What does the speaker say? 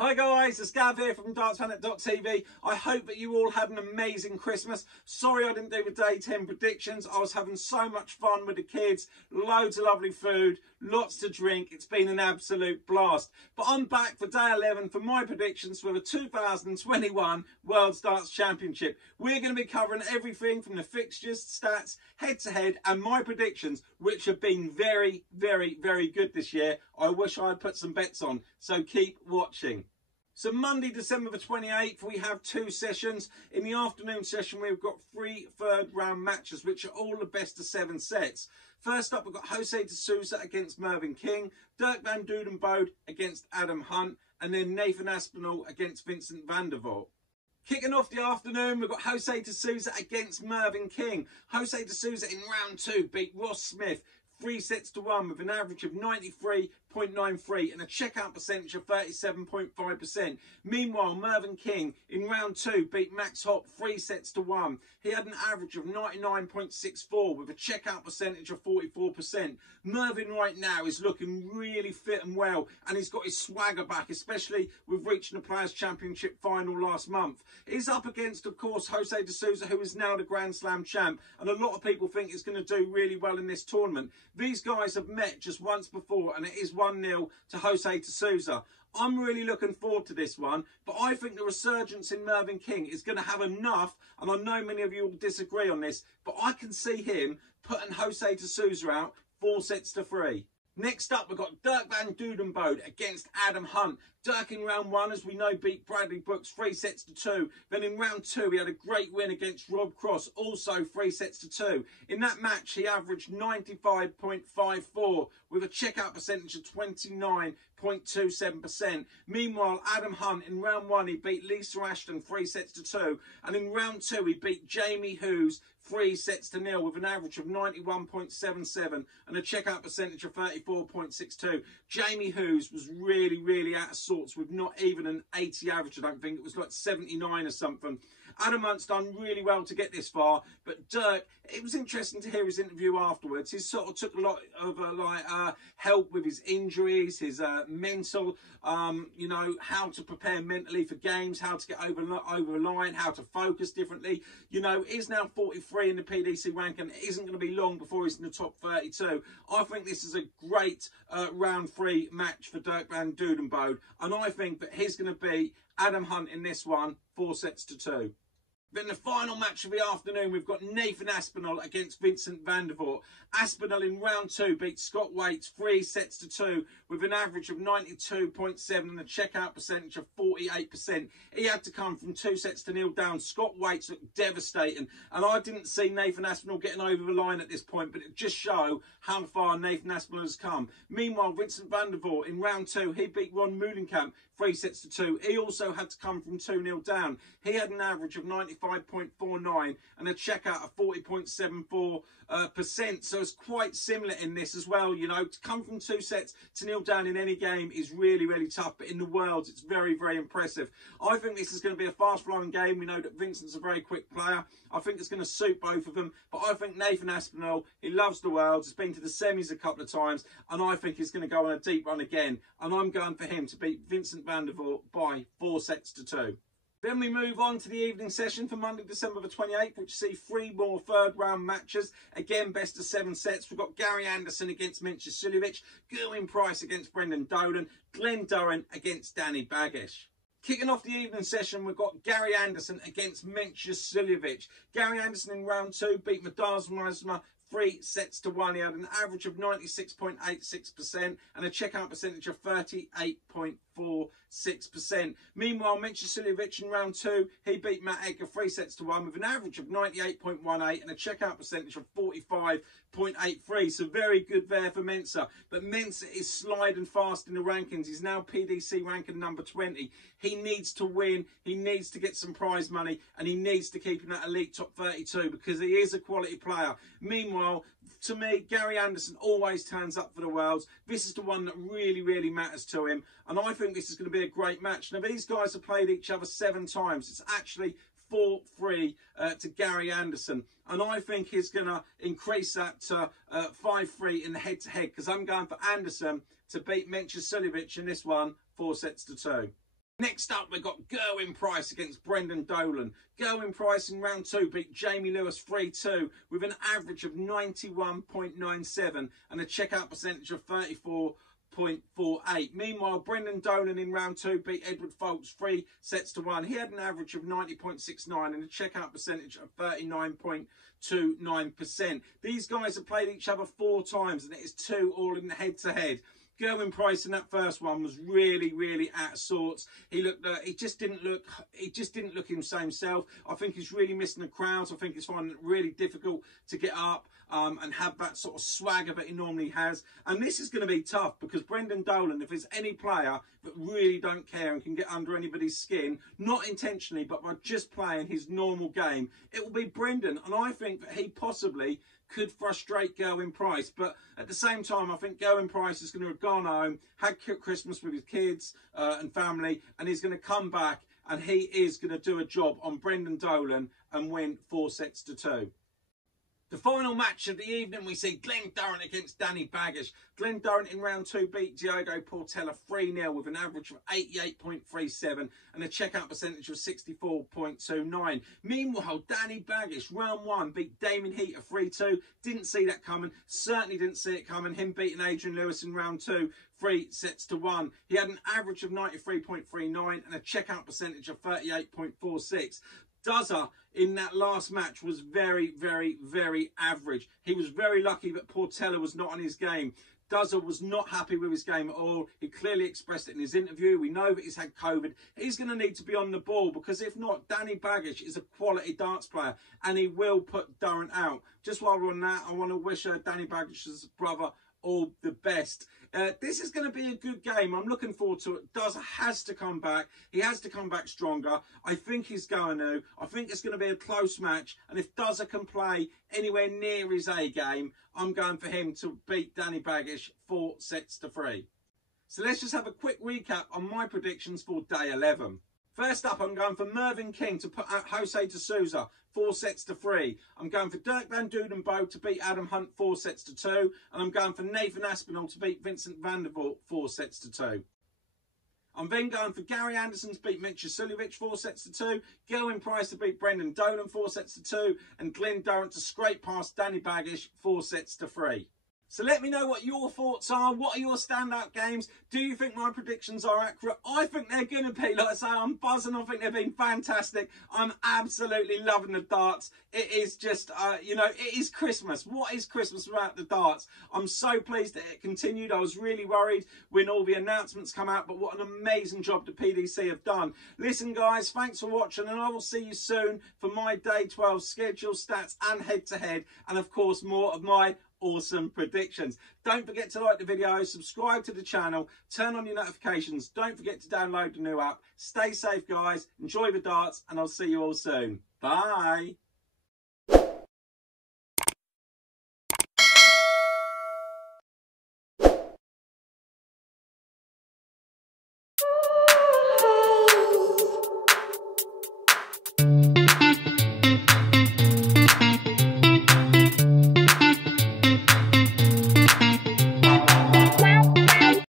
Hi guys, it's Gav here from dartsplanet.tv. I hope that you all had an amazing Christmas. Sorry I didn't do the day 10 predictions. I was having so much fun with the kids, loads of lovely food, lots to drink. It's been an absolute blast. But I'm back for day 11 for my predictions for the 2021 World Darts Championship. We're going to be covering everything from the fixtures, stats, head-to-head and my predictions, which have been very, very, very good this year. I wish I had put some bets on, so keep watching. So Monday, December the 28th, we have two sessions. In the afternoon session, we've got 3 third-round matches, which are all the best of 7 sets. First up, we've got Jose de Sousa against Mervyn King, Dirk van Duijvenbode against Adam Hunt, and then Nathan Aspinall against Vincent van der Voort. Kicking off the afternoon, we've got Jose de Sousa against Mervyn King. Jose de Sousa in round 2 beat Ross Smith 3-1 with an average of 93.93 and a checkout percentage of 37.5%. Meanwhile, Mervyn King in round 2 beat Max Hopp 3-1. He had an average of 99.64 with a checkout percentage of 44%. Mervyn right now is looking really fit and well, and he's got his swagger back, especially with reaching the Players' Championship final last month. He's up against, of course, Jose de Sousa, who is now the Grand Slam champ, and a lot of people think he's going to do really well in this tournament. These guys have met just once before, and it is 1-0 to Jose de Sousa. I'm really looking forward to this one, but I think the resurgence in Mervyn King is going to have enough, and I know many of you will disagree on this, but I can see him putting Jose de Sousa out 4-3. Next up, we've got Dirk van Duijvenbode against Adam Hunt. Dirk in round 1, as we know, beat Bradley Brooks 3-2. Then in round 2, he had a great win against Rob Cross, also 3-2. In that match, he averaged 95.54 with a checkout percentage of 29.27%. Meanwhile, Adam Hunt in round 1, he beat Lisa Ashton 3-2. And in round 2, he beat Jamie Hughes 3-0 with an average of 91.77 and a checkout percentage of 34.62. Jamie Hughes was really out of sorts with not even an 80 average. I don't think it was like 79 or something. Adam Hunt's done really well to get this far, but Dirk, it was interesting to hear his interview afterwards. He sort of took a lot of help with his injuries, his mental, you know, how to prepare mentally for games, how to get over the line, how to focus differently. You know, he's now 43 in the PDC rank, and it isn't going to be long before he's in the top 32. I think this is a great round 3 match for Dirk van Duijvenbode, and I think that he's going to beat Adam Hunt in this one 4-2. Then the final match of the afternoon, we've got Nathan Aspinall against Vincent van der Voort. Aspinall in round 2 beat Scott Waits 3-2 with an average of 92.7 and a checkout percentage of 48%. He had to come from 2-0 down. Scott Waits looked devastating, and I didn't see Nathan Aspinall getting over the line at this point, but it just shows how far Nathan Aspinall has come. Meanwhile, Vincent van der Voort in round 2, he beat Ron Moulenkamp 3-2. He also had to come from 2-0 down. He had an average of 95.49 and a checkout of 40.74%. So it's quite similar in this as well. You know, to come from 2-0 down in any game is really tough, but in the Worlds, it's very impressive. I think this is going to be a fast-flowing game. We know that Vincent's a very quick player. I think it's going to suit both of them, but I think Nathan Aspinall, he loves the Worlds. He's been to the semis a couple of times, and I think he's going to go on a deep run again, and I'm going for him to beat Vincent van der Voort by 4-2. Then we move on to the evening session for Monday, December the 28th, which see 3 more third-round matches. Again, best of 7 sets. We've got Gary Anderson against Mensah Suljovic, GERWYN Price against Brendan Dolan, Glen Durrant against Danny Baggish. Kicking off the evening session, we've got Gary Anderson against Mensah Suljovic. Gary Anderson in round 2 beat Madars Mazma 3-1. He had an average of 96.86% and a checkout percentage of 38.46%. Meanwhile, Mensah Suljovic in round 2, he beat Matt Edgar 3-1 with an average of 98.18 and a checkout percentage of 45.83. So very good there for Mensah. But Mensah is sliding fast in the rankings. He's now PDC ranking number 20. He needs to win. He needs to get some prize money, and he needs to keep in that elite top 32 because he is a quality player. Meanwhile, to me, Gary Anderson always turns up for the Worlds. This is the one that really matters to him, and I think this is going to be a great match. Now, these guys have played each other 7 times. It's actually 4-3 to Gary Anderson, and I think he's going to increase that to 5-3 in the head-to-head because I'm going for Anderson to beat Mensah Suljovic in this one 4-2. Next up, we've got GERWYN Price against Brendan Dolan. GERWYN Price in round 2 beat Jamie Lewis 3-2 with an average of 91.97 and a checkout percentage of 34.48. Meanwhile, Brendan Dolan in round 2 beat Edward Folks 3-1. He had an average of 90.69 and a checkout percentage of 39.29%. These guys have played each other 4 times and it is 2 all in head-to-head. GERWYN Price in that first one was really out of sorts. He looked, he just didn't look himself. I think he's really missing the crowds. I think he's finding it really difficult to get up and have that sort of swagger that he normally has. And this is going to be tough because Brendan Dolan, if there's any player that really don't care and can get under anybody's skin, not intentionally, but by just playing his normal game, it will be Brendan. And I think that he possibly could frustrate GERWYN Price, but at the same time I think GERWYN Price is going to have gone home, had Christmas with his kids and family, and he's going to come back and he is going to do a job on Brendan Dolan and win 4-2. The final match of the evening, we see Glen Durrant against Danny Baggish. Glen Durrant in round 2 beat Diogo Portela 3-0 with an average of 88.37 and a checkout percentage of 64.29. Meanwhile, Danny Baggish, round 1, beat Damien Heater 3-2. Didn't see that coming. Certainly didn't see it coming. Him beating Adrian Lewis in round 2, 3-1. He had an average of 93.39 and a checkout percentage of 38.46. SOUSA in that last match was very average. He was very lucky that Portela was not on his game. SOUSA was not happy with his game at all. He clearly expressed it in his interview. We know that he's had COVID. He's going to need to be on the ball because if not, Danny Baggish is a quality darts player and he will put Durrant out. Just while we're on that, I want to wish Danny Baggish's brother all the best. This is going to be a good game. I'm looking forward to it. SOUSA has to come back. He has to come back stronger. I think he's going to. I think it's going to be a close match. And if SOUSA can play anywhere near his A game, I'm going for him to beat Danny Baggish 4-3. So let's just have a quick recap on my predictions for day 11. First up, I'm going for Mervyn King to put out Jose de Sousa 4-3. I'm going for Dirk van Dudenbo to beat Adam Hunt 4-2. And I'm going for Nathan Aspinall to beat Vincent van der Voort 4-2. I'm then going for Gary Anderson to beat Mitch Jasilovic 4-2. GERWYN Price to beat Brendan Dolan 4-2. And Glen Durrant to scrape past Danny Baggish 4-3. So let me know what your thoughts are. What are your standout games? Do you think my predictions are accurate? I think they're going to be. Like I say, I'm buzzing. I think they've been fantastic. I'm absolutely loving the darts. It is just, you know, it is Christmas. What is Christmas without the darts? I'm so pleased that it continued. I was really worried when all the announcements come out, but what an amazing job the PDC have done. Listen, guys, thanks for watching, and I will see you soon for my Day 12 schedule, stats, and head-to-head, and of course, more of my awesome predictions. Don't forget to like the video, subscribe to the channel, turn on your notifications. Don't forget to download the new app. Stay safe, guys. Enjoy the darts, and I'll see you all soon. Bye.